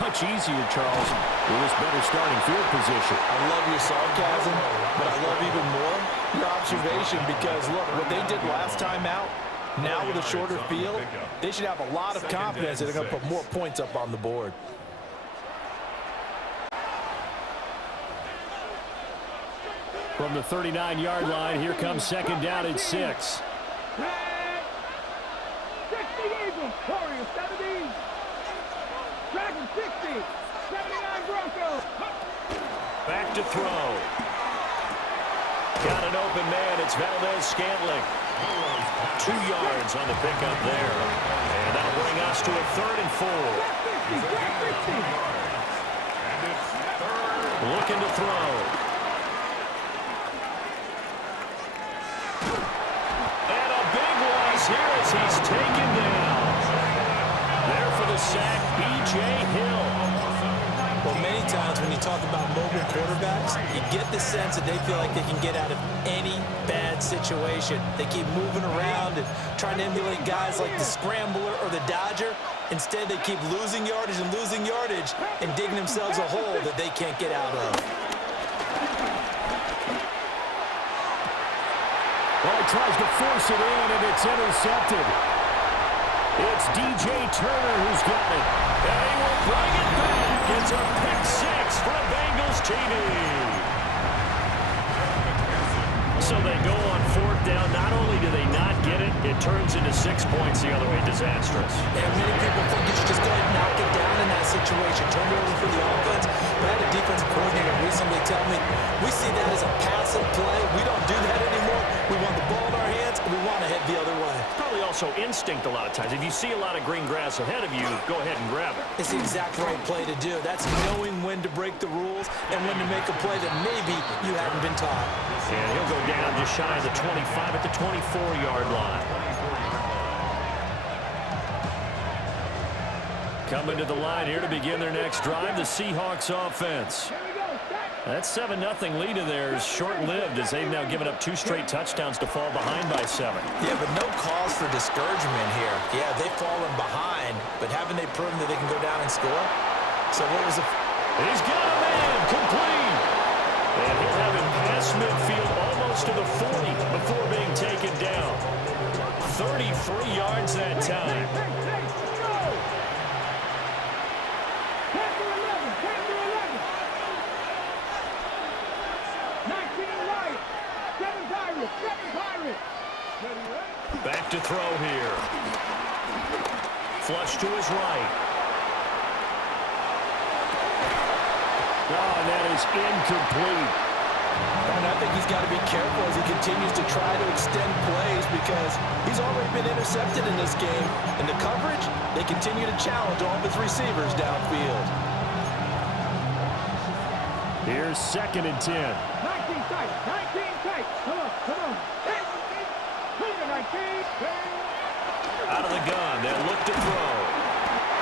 much easier, Charles, with this better starting field position. I love your sarcasm, but I love even more your observation because, look, what they did last time out, now with a shorter field, they should have a lot of confidence that they're going to put more points up on the board. From the 39-yard line, here comes second down at 6. 60 Eagles, Warriors 70. Dragon 60, 79 Broncos. Back to throw. Got an open man. It's Valdez-Scantling. 2 yards on the pickup there. And that'll bring us to a 3rd and 4. Looking to throw. And a big one here as he's taken down. There for the sack, B.J. Hill. Well, many times when you talk about mobile quarterbacks, you get the sense that they feel like they can get out of any bad situation. They keep moving around and trying to emulate guys like the Scrambler or the Dodger. Instead, they keep losing yardage and digging themselves a hole that they can't get out of. Well, he tries to force it in, and it's intercepted. It's D.J. Turner who's got it. And he will bring it back. It's a pick 6 for Bengals TV. So they go on 4th down. Not only do they not get it, it turns into 6 points the other way. Disastrous. And many people think you should just go ahead and knock it down in that situation. Turn it over for the offense. But I had a defensive coordinator recently tell me, we see that as a passive play. We don't do that anymore. We want the ball in our hands, and we want to head the other way. Probably also instinct a lot of times. If you see a lot of green grass ahead of you, go ahead and grab it. It's the exact right play to do. That's knowing when to break the rules and when to make a play that maybe you haven't been taught. And he'll go down just shy of the 25 at the 24-yard line. Coming to the line here to begin their next drive, the Seahawks offense. That 7-0 lead of theirs short-lived as they've now given up 2 straight touchdowns to fall behind by 7. Yeah, but no cause for discouragement here. Yeah, they've fallen behind, but haven't they proven that they can go down and score? So what was the... He's got a man, complete. And he'll have him past midfield almost to the 40 before being taken down. 33 yards that time. Back to throw here. Flush to his right. Oh, and that is incomplete. And I think he's got to be careful as he continues to try to extend plays because he's already been intercepted in this game. In the coverage, they continue to challenge all of his receivers downfield. Here's 2nd and 10. 19 tight, 19 tight. Come on, come on. 19. Out of the gun, they'll look to throw.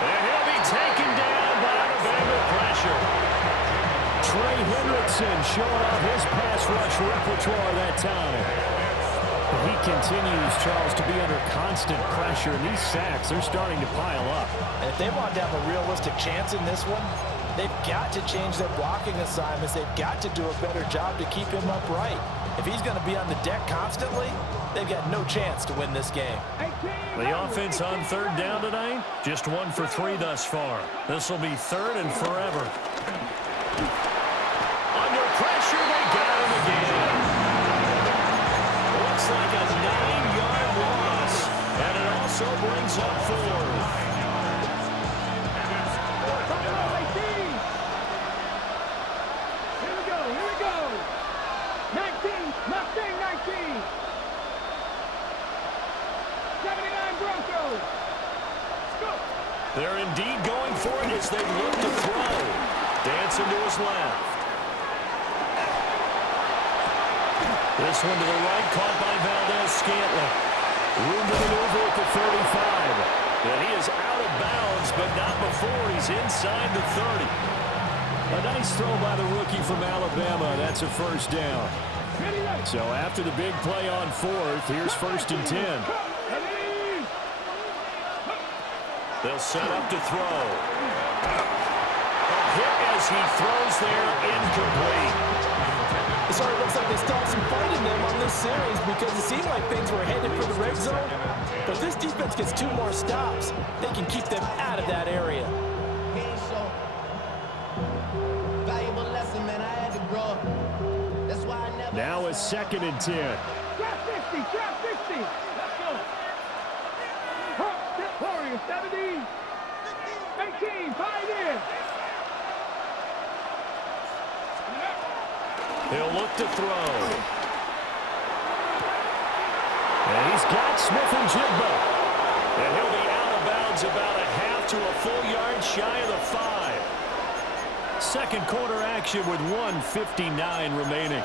And he'll be taken down by the Bengal pressure. Trey Hendrickson showing off his pass rush repertoire that time. But he continues, Charles, to be under constant pressure. And these sacks, they're starting to pile up. And if they want to have a realistic chance in this one, they've got to change their blocking assignments. They've got to do a better job to keep him upright. If he's going to be on the deck constantly, they've got no chance to win this game. The offense on 3rd down tonight, just 1 for 3 thus far. This will be 3rd and forever. Under pressure, they got him again. Looks like a 9-yard loss, and it also brings up 4. They're indeed going for it as they look to throw. Dancing to his left. This one to the right, caught by Valdez-Scantling. Room to maneuver at the 35. And he is out of bounds, but not before he's inside the 30. A nice throw by the rookie from Alabama. That's a 1st down. So after the big play on 4th, here's 1st and 10. They'll set up to throw. as he throws there incomplete. It sort of looks like they stopped some fight in them on this series because it seemed like things were headed for the red zone. But if this defense gets 2 more stops, they can keep them out of that area. Now a 2nd and 10. Drop 50, drop 50. Let's go. Warriors, 17, 18, 5 in. He'll look to throw. And he's got Smith-Njigba. And he'll be out of bounds about a half to a full yard shy of the 5. Second quarter action with 1:59 remaining.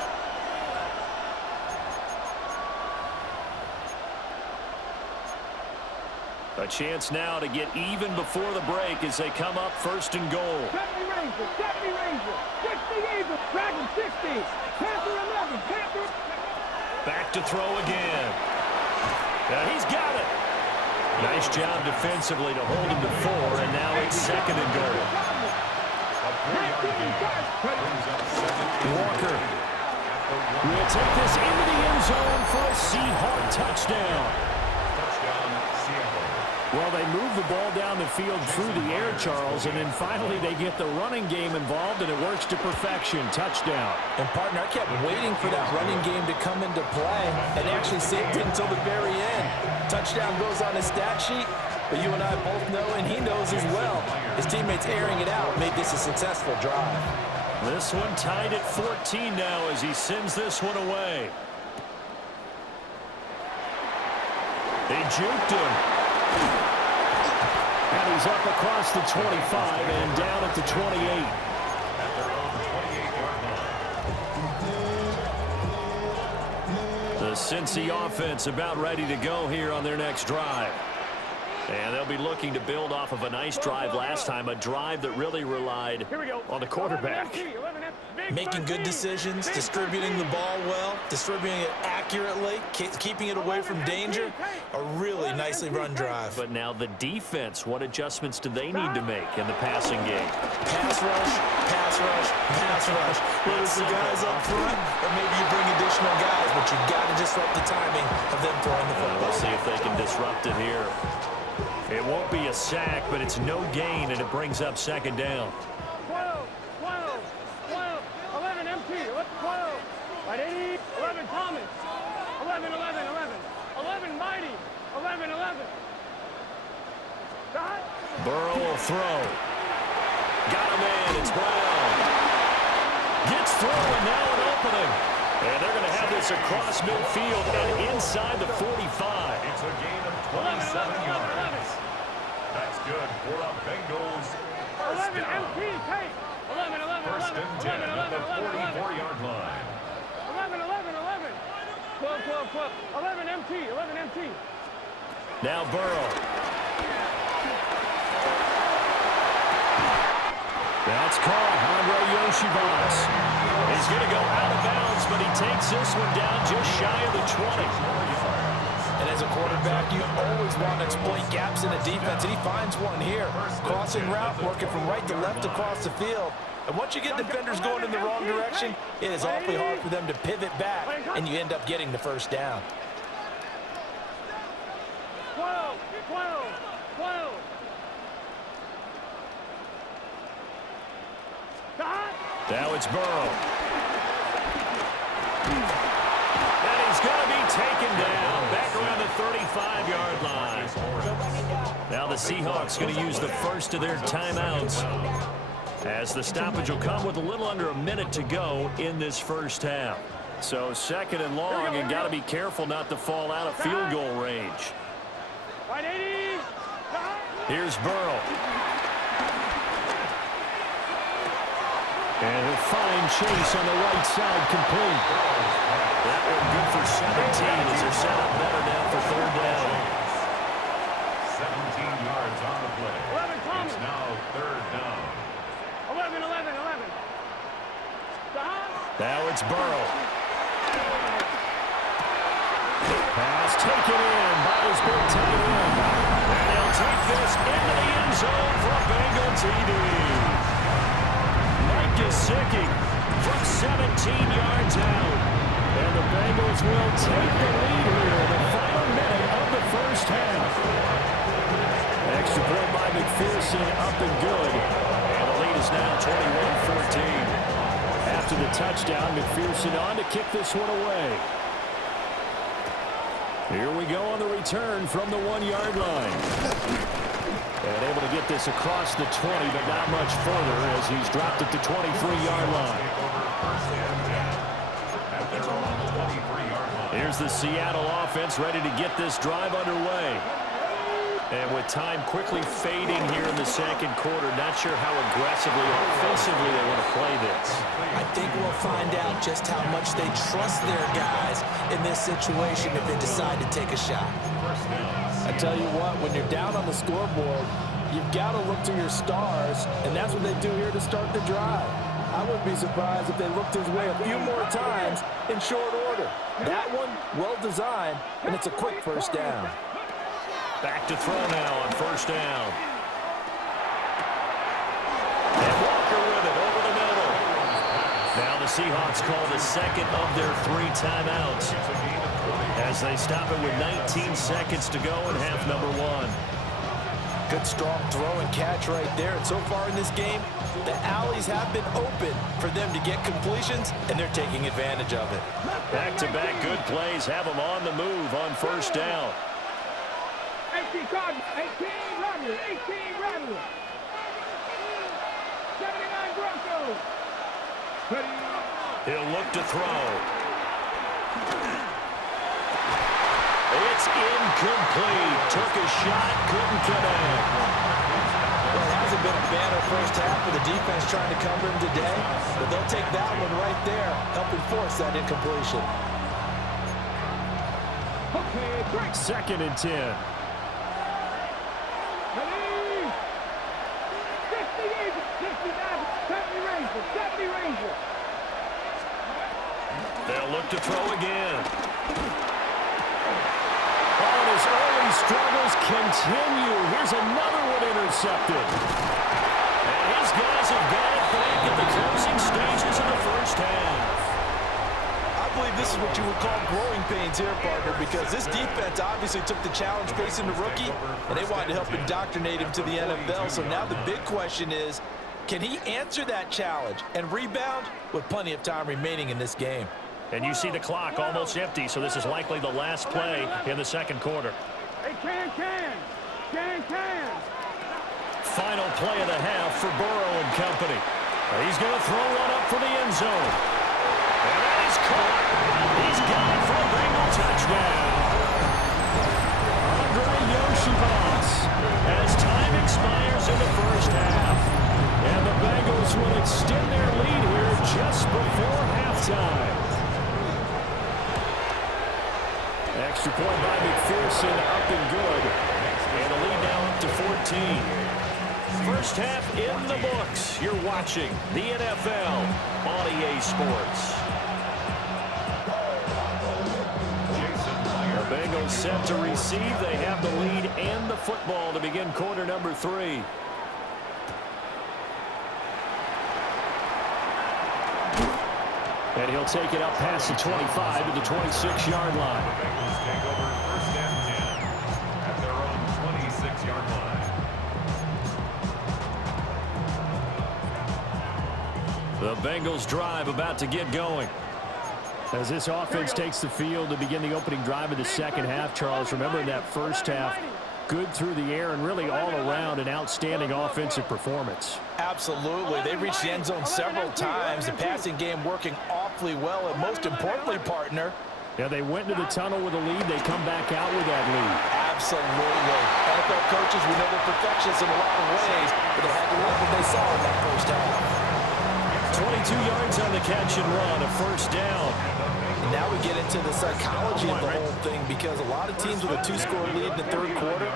A chance now to get even before the break as they come up 1st and goal. Deputy Ranger, 60 Eagle, Dragon 60, Panther 11, Panther. Back to throw again. And he's got it. Nice job defensively to hold him to 4, and now it's 2nd and goal. Walker will take this into the end zone for a Seahawk touchdown. Well, they move the ball down the field through the air, Charles, and then finally they get the running game involved, and it works to perfection. Touchdown. And, partner, I kept waiting for that running game to come into play and actually saved it until the very end. Touchdown goes on his stat sheet, but you and I both know, and he knows as well, his teammates airing it out made this a successful drive. This one tied at 14 now as he sends this one away. They juked him. And he's up across the 25 and down at the 28. The Cincy offense about ready to go here on their next drive. And they'll be looking to build off of a nice drive last time, a drive that really relied on the quarterback. Making good decisions, distributing the ball well, distributing it accurately, keeping it away from danger. A really nicely run drive. But now the defense, what adjustments do they need to make in the passing game? Pass rush, pass rush, pass rush. Whether it's the guys up front or maybe you bring additional guys, but you've got to disrupt the timing of them throwing the football. We'll see if they can disrupt it here. It won't be a sack, but it's no gain, and it brings up 2nd down. 12, 11 MT, 12, right 80, 11 Thomas, 11, 11 Mighty, 11. Dot. Burrow will throw. Got him in, it's Brown. Gets through, and now an opening. And they're going to have this across midfield and inside the 45. It's a gain of 27 yards. That's good for the Bengals. 11 MT, take. 11. 1st and 10 at the 44-yard line. 11. 12. 11 MT. Now Burrow. That's caught. Andre Yoshivas. He's going to go out of bounds, but he takes this one down just shy of the 20. And as a quarterback, you always want to exploit gaps in the defense, and he finds one here. Crossing route, working from right to left across the field. And once you get defenders going in the wrong direction, it is awfully hard for them to pivot back, and you end up getting the 1st down. 12. Now it's Burrow. And he's going to be taken down back around the 35-yard line. Now the Seahawks going to use the first of their timeouts, as the stoppage will come with a little under a minute to go in this first half. So 2nd and long, and got to be careful not to fall out of field goal range. Here's Burrow. And he'll find Chase on the right side, complete. That one good for 17 as they're set up better now for 3rd down. 17 yards on the play. It's now 3rd down. 11. Now it's Burrow. Pass taken in by his big tight end. And he'll take this into the end zone for a Bengal TD. Gesicki from 17 yards out. And the Bengals will take the lead here in the final minute of the first half. Extra point by McPherson, up and good. And the lead is now 21-14. After the touchdown, McPherson on to kick this one away. Here we go on the return from the 1-yard line. And able to get this across the 20, but not much further as he's dropped at the 23-yard line. Here's the Seattle offense ready to get this drive underway. And with time quickly fading here in the second quarter, not sure how aggressively, offensively they want to play this. I think we'll find out just how much they trust their guys in this situation if they decide to take a shot. I tell you what, when you're down on the scoreboard, you've got to look to your stars, and that's what they do here to start the drive. I wouldn't be surprised if they looked his way a few more times in short order. That one, well designed, and it's a quick first down. Back to throw now on first down. And Walker with it over the middle. Now the Seahawks call the second of their 3 timeouts as they stop it with 19 seconds to go in half number 1. Good strong throw and catch right there. And so far in this game, the alleys have been open for them to get completions, and they're taking advantage of it. Back-to-back good plays have them on the move on first down. 18 Cardinals, 18 Rattler, 18 Rattler. 79 Broncos. He'll look to throw. It's incomplete. Took a shot, couldn't connect. Well, it hasn't been a banner first half for the defense trying to cover him today, but they'll take that one right there, helping force that incompletion. Okay, break. 2nd and 10. 70 Ranger. They'll look to throw again. Oh, and his early struggles continue. Here's another one intercepted. And his guys have got it back at the closing stages of the first half. I believe this is what you would call growing pains here, partner, because this defense obviously took the challenge facing the rookie, and they wanted to help indoctrinate him to the NFL. So now the big question is, can he answer that challenge and rebound with plenty of time remaining in this game? And you see the clock almost empty, so this is likely the last play in the second quarter. Hey, can. Final play of the half for Burrow and company. He's going to throw one up for the end zone. And that is caught. He's got it for a Bengal touchdown. Andre Yoshibas as time expires in the first half. And the Bengals will extend their lead here just before halftime. Extra point by McPherson, up and good. And the lead now up to 14. First half in the books. You're watching the NFL on EA Sports. The Bengals set to receive. They have the lead and the football to begin quarter number 3. And he'll take it up past the 25 to the 26-yard line. The Bengals take over first and 10 at their own 26-yard line. The Bengals drive about to get going. As this offense takes the field to begin the opening drive of the second half, Charles, remember in that first half, good through the air and really all around an outstanding offensive performance. Absolutely. They reached the end zone several times. The passing game working awfully well. And most importantly, partner, yeah, they went into the tunnel with a lead. They come back out with that lead. absolutely. NFL coaches, we know they're perfectionists in a lot of ways, but they had to love what they saw in that first half. 22 yards on the catch and run, a first down. And now we get into the psychology of the whole thing, because a lot of teams with a 2-score lead in the third quarter,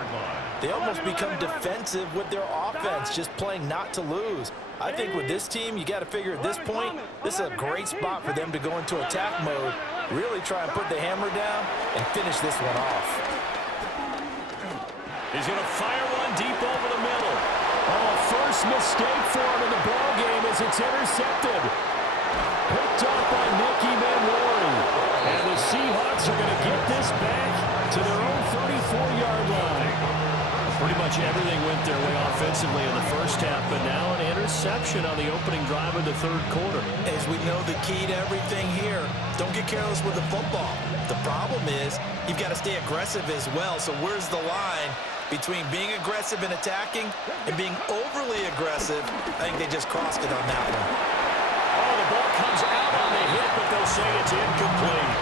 they almost become defensive with their offense, just playing not to lose. I think with this team, you got to figure at this point, this is a great spot for them to go into attack mode, really try and put the hammer down and finish this one off. He's going to fire one deep over the middle. Oh, first mistake for him in the ballgame as it's intercepted. Picked up by Nicky Manwari. And the Seahawks are going to get this back to their own 34-yard line. Pretty much everything went their way offensively in the first half, but now an interception on the opening drive of the third quarter. As we know, the key to everything here, don't get careless with the football. The problem is you've got to stay aggressive as well. So where's the line between being aggressive and attacking and being overly aggressive? I think they just crossed it on that one. Oh, the ball comes out on the hit, but they'll say it's incomplete.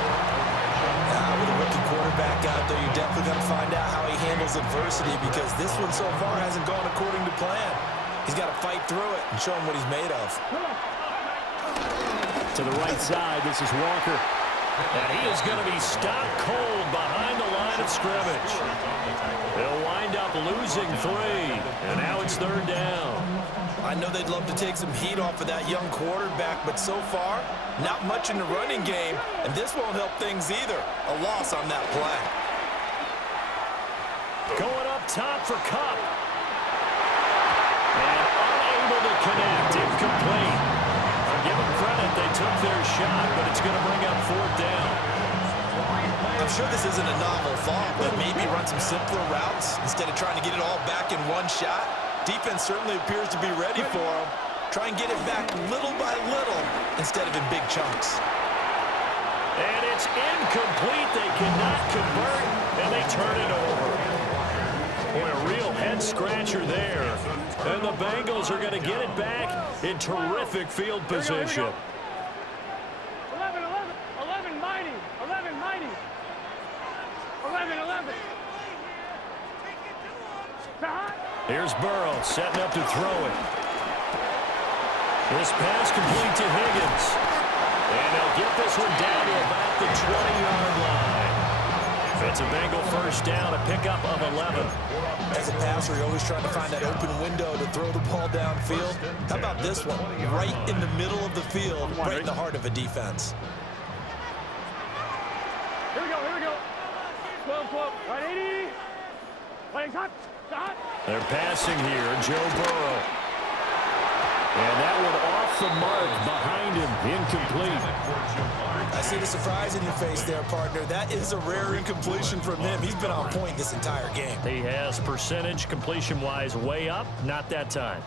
With a rookie quarterback out there, you're definitely going to find out how he handles adversity, because this one so far hasn't gone according to plan. He's got to fight through it and show him what he's made of. To the right side, this is Walker. And he is going to be stopped cold behind the line of scrimmage. They'll wind up losing 3, and now it's third down. I know they'd love to take some heat off of that young quarterback, but so far, not much in the running game, and this won't help things either. A loss on that play. Going up top for Kupp. And unable to connect, incomplete. I'll give them credit, they took their shot, but it's going to bring up fourth down. I'm sure this isn't a novel thought, but maybe run some simpler routes instead of trying to get it all back in one shot. Defense certainly appears to be ready for him. Try and get it back little by little instead of in big chunks. And it's incomplete. They cannot convert, and they turn it over. Boy, a real head-scratcher there. And the Bengals are going to get it back in terrific field position. 11, mighty. 11, mighty. 11. Here's Burrow setting up to throw it. This pass complete to Higgins. And they'll get this one down to about the 20-yard line. That's a Bengal first down, a pickup of 11. As a passer, you're always trying to find that open window to throw the ball downfield. How about this one? Right in the middle of the field, right in the heart of a defense. Here we go. 12. Right, 80. Playing hot. They're passing here, Joe Burrow. And that one off the mark behind him, incomplete. I see the surprise in your face there, partner. That is a rare incompletion from him. He's been on point this entire game. He has percentage completion-wise way up, not that time.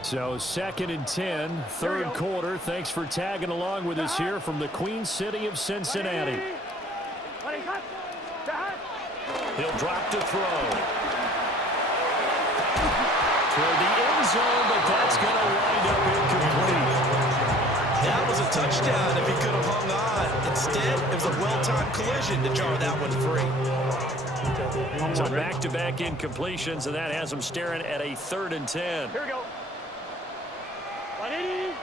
So 2nd and 10, third quarter. Thanks for tagging along with us here from the Queen City of Cincinnati. He'll drop to throw. Toward the end zone, but that's going to wind up incomplete. That was a touchdown if he could have hung on. Instead, it was a well-timed collision to jar that one free. So back-to-back incompletions, and that has him staring at a 3rd and 10. Here we go. 180.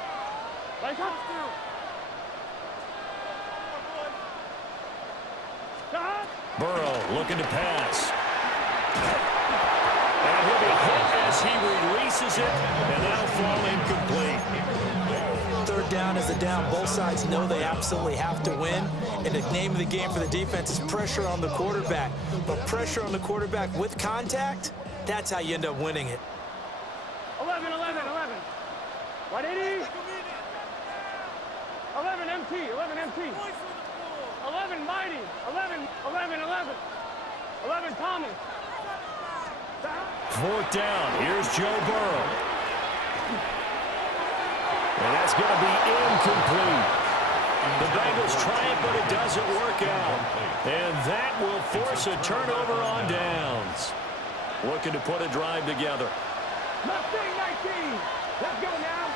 Burrow looking to pass. And he'll be hit as he releases it, and that'll fall incomplete. Third down is a down. Both sides know they absolutely have to win, and the name of the game for the defense is pressure on the quarterback. But pressure on the quarterback with contact, that's how you end up winning it. 11. 180. 11 MT. 11 mighty. 11 Thomas. Fourth down. Here's Joe Burrow. And that's going to be incomplete. The Bengals try it, but it doesn't work out. And that will force a turnover on downs. Looking to put a drive together. 19. Let's go now.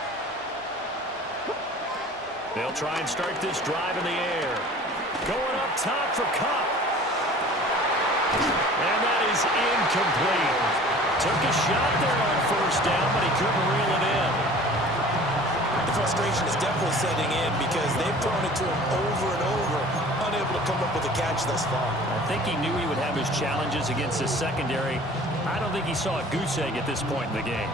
They'll try and start this drive in the air. Going up top for Kupp. And that is incomplete. Took a shot there on first down, but he couldn't reel it in. The frustration is definitely setting in because they've thrown it to him over and over, unable to come up with a catch thus far. I think he knew he would have his challenges against his secondary. I don't think he saw a goose egg at this point in the game.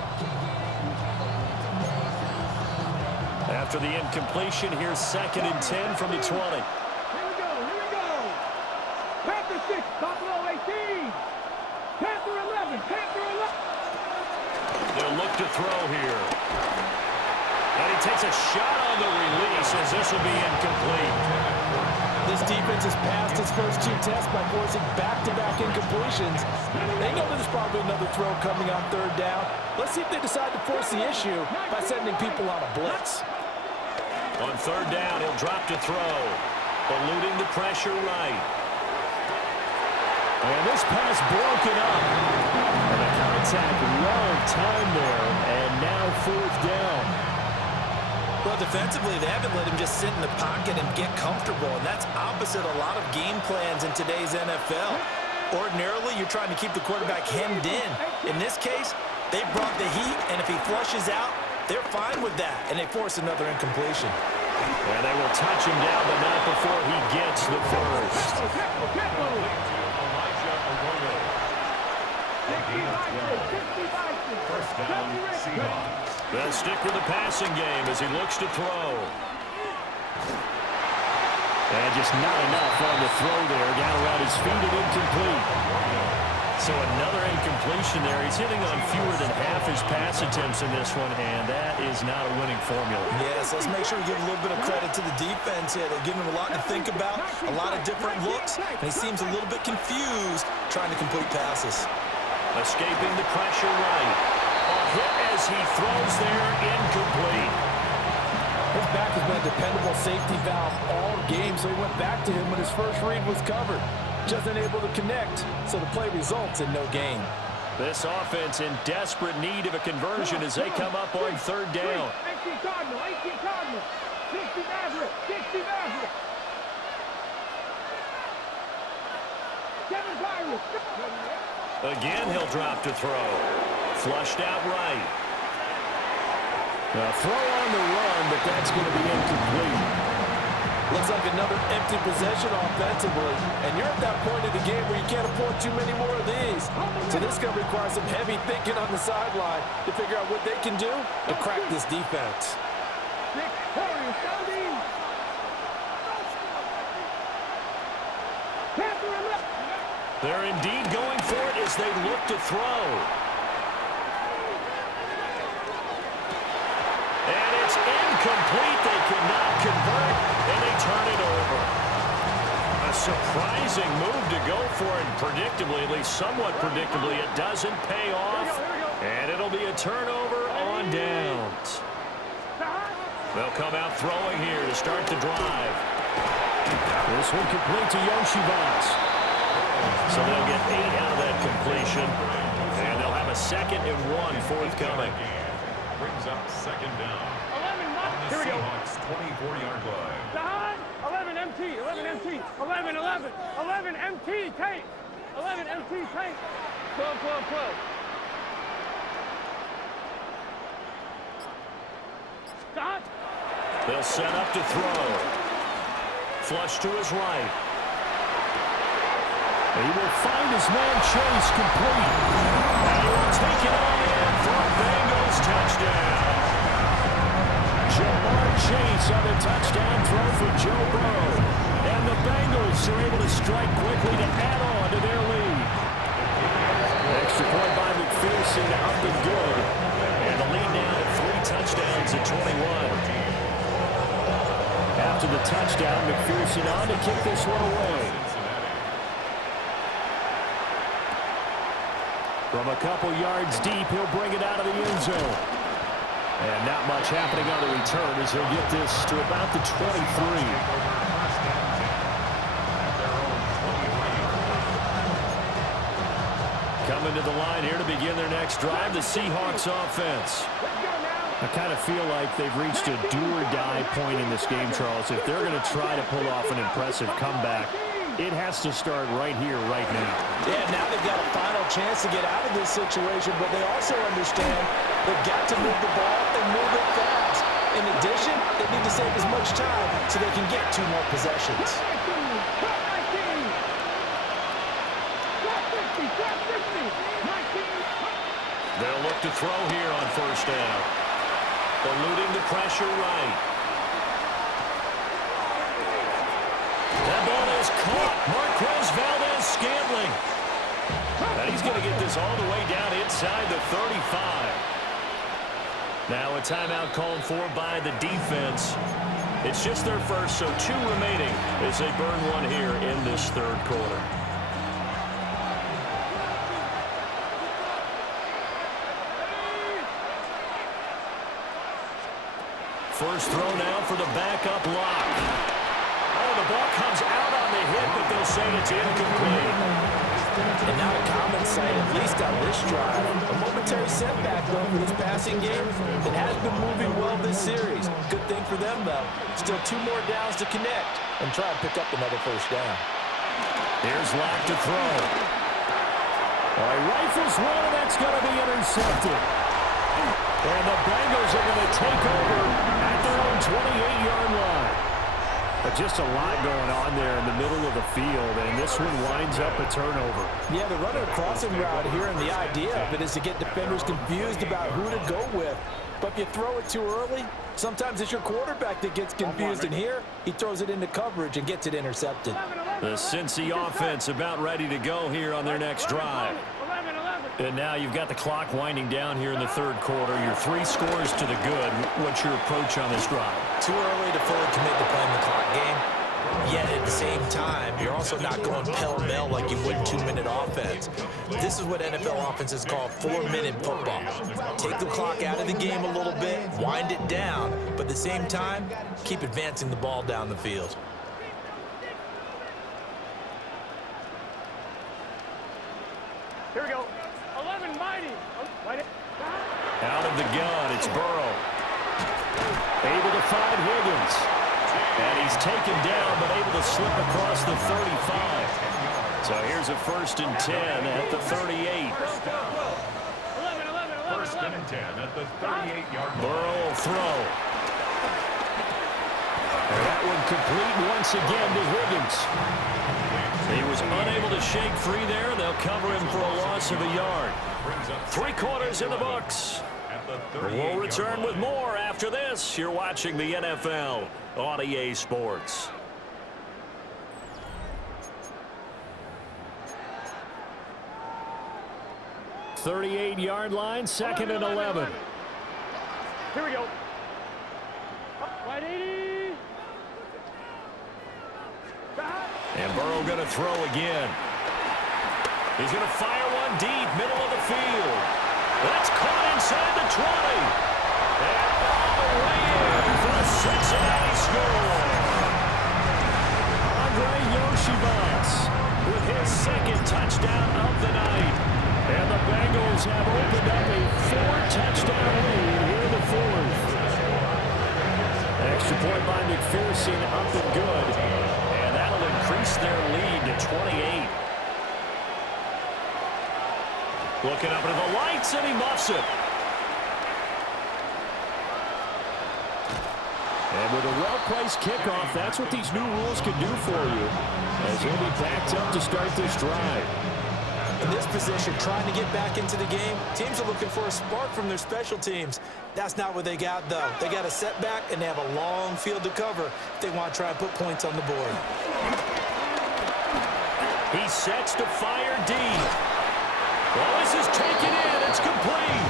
After the incompletion, here's 2nd and 10 from the 20. Here we go. Panther 6, Buffalo 18. Panther 11. They'll look to throw here. And he takes a shot on the release as this will be incomplete. This defense has passed its first 2 tests by forcing back-to-back incompletions. They know there's probably another throw coming on 3rd down. Let's see if they decide to force the issue by sending people on a blitz. On 3rd down, he'll drop to throw, eluding the pressure right. And this pass broken up. And the contact well timed there, and now 4th down. Well, defensively, they haven't let him just sit in the pocket and get comfortable, and that's opposite a lot of game plans in today's NFL. Ordinarily, you're trying to keep the quarterback hemmed in. In this case, they brought the heat, and if he flushes out, they're fine with that, and they force another incompletion. And they will touch him down, but not before he gets the first. First down, Seahawks. They'll stick with the passing game as he looks to throw. And just not enough on the throw there. Down around his feet and incomplete. So another incompletion there. He's hitting on fewer than half his pass attempts in this one, and that is not a winning formula. Yes, let's make sure we give a little bit of credit to the defense here. They're giving him a lot to think about, a lot of different looks, and he seems a little bit confused trying to complete passes. Escaping the pressure right. A hit as he throws there, incomplete. His back has been a dependable safety valve all game, so he went back to him when his first read was covered. Just unable to connect, so the play results in no gain. This offense in desperate need of a conversion as they come up on 3rd down. 18 Cardinal, 18 Cardinal, 60 Maverick, 60 Maverick. 7 Pirates. Again, he'll drop to throw. Flushed out right. A throw on the run, but that's going to be incomplete. Looks like another empty possession offensively, and you're at that point in the game where you can't afford too many more of these. So this is going to require some heavy thinking on the sideline to figure out what they can do to crack this defense. They're indeed going for it as they look to throw. And it's incomplete. They cannot convert, and they turn it over. A surprising move to go for it, predictably, at least somewhat predictably, it doesn't pay off, and it'll be a turnover on downs. They'll come out throwing here to start the drive. This one complete to Yoshivas. So they'll get 8 out of that completion, and they'll have a 2nd and 1 forthcoming. Brings up 2nd down. 11 On the Here we go. Seahawks 24-yard line. Side, 11 MT, 11 MT, 11, 11, 11 MT, tape. 11 MT, tape. 12, 12, 12. Stop. They'll set up to throw. Flush to his right. He will find his man Chase complete. And he will take it all in for a Bengals touchdown. Jamar Chase on the touchdown throw for Joe Burrow. And the Bengals are able to strike quickly to add on to their lead. Extra point by McPherson up and good. And the lead now at 3 touchdowns at 21. After the touchdown, McPherson on to kick this one away. From a couple yards deep, he'll bring it out of the end zone. And not much happening on the return as he'll get this to about the 23. Coming to the line here to begin their next drive, the Seahawks offense. I kind of feel like they've reached a do-or-die point in this game, Charles. If they're going to try to pull off an impressive comeback, it has to start right here, right now. Yeah, now they've got a final chance to get out of this situation, but they also understand they've got to move the ball and move it fast. In addition, they need to save as much time so they can get 2 more possessions. They'll look to throw here on 1st down. Eluding the pressure right. That ball is caught. Marquez Valdes-Scantling. And he's going to get this all the way down inside the 35. Now a timeout called for by the defense. It's just their first, so 2 remaining as they burn one here in this third quarter. First throw now for the backup lock. Oh, the ball comes out on the hit, but they'll say it's incomplete. And not a common sight, at least on this drive. A momentary setback, though, for this passing game. It has been moving well this series. Good thing for them, though. Still 2 more downs to connect and try and pick up another first down. Here's Lock to throw. Well, he rifles one, and that's going to be intercepted. And the Bengals are going to take over at their own 28-yard line. But just a lot going on there in the middle of the field, and this one winds up a turnover. Yeah, they're running a crossing route here, and the idea of it is to get defenders confused about who to go with. But if you throw it too early, sometimes it's your quarterback that gets confused, and here he throws it into coverage and gets it intercepted. The Cincy offense about ready to go here on their next drive. And now you've got the clock winding down here in the third quarter. Your 3 scores to the good. What's your approach on this drive? Too early to fully commit to playing the clock game. Yet at the same time, you're also not going pell-mell like you would 2-minute offense. This is what NFL offenses call 4-minute football. Take the clock out of the game a little bit, wind it down, but at the same time, keep advancing the ball down the field. Here we go. 11 mighty. Out of the gun, it's Burrow. Able to find Higgins. And he's taken down, but able to slip across the 35. So here's a 1st and 10 at the 38. 1st and 10 at the 38-yard line. Burrow will throw. And that one complete once again to Higgins. He was unable to shake free there. They'll cover him for a loss of a yard. 3 quarters in the books. We'll return with more after this. You're watching the NFL on EA Sports. "38-yard line, 2nd and 11. Here we go. Right 80. And Burrow going to throw again. He's going to fire one deep, middle of the field. That's caught inside the 20. And all the way in for a Cincinnati score. Andre Yoshivas with his 2nd touchdown of the night. And the Bengals have opened up a 4-touchdown lead here in the 4th. Extra point by McPherson, up and good. And that'll increase their lead to 28. Looking up into the lights, and he muffs it. And with a well-placed kickoff, that's what these new rules can do for you, as they'll be backed up to start this drive. In this position, trying to get back into the game, teams are looking for a spark from their special teams. That's not what they got, though. They got a setback, and they have a long field to cover if they want to try and put points on the board. He sets to fire deep. Well, this is taken in. It's complete.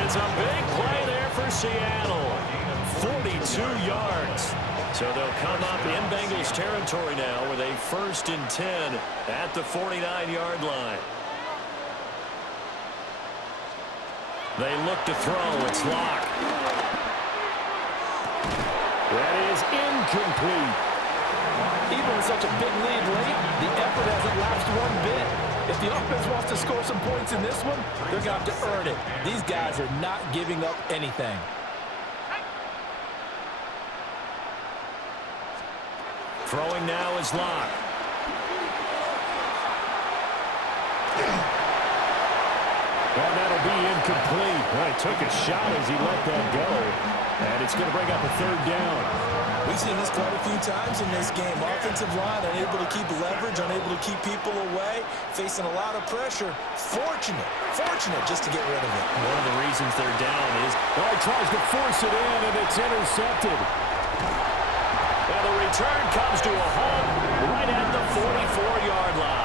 It's a big play there for Seattle. 42 yards. So they'll come up in Bengals territory now with a 1st and 10 at the 49-yard line. They look to throw. It's Lock. That is incomplete. Even with such a big lead late, the effort hasn't lapsed one bit. If the offense wants to score some points in this one, they're going to have to earn it. These guys are not giving up anything. Throwing now is Lock. Well, that'll be incomplete. Well, he took a shot as he let that go. And it's going to bring up a 3rd down. We've seen this quite a few times in this game. Offensive line unable to keep leverage, unable to keep people away, facing a lot of pressure. Fortunate just to get rid of it. One of the reasons they're down is... Well, he tries to force it in, and it's intercepted. And the return comes to a halt right at the 44-yard line.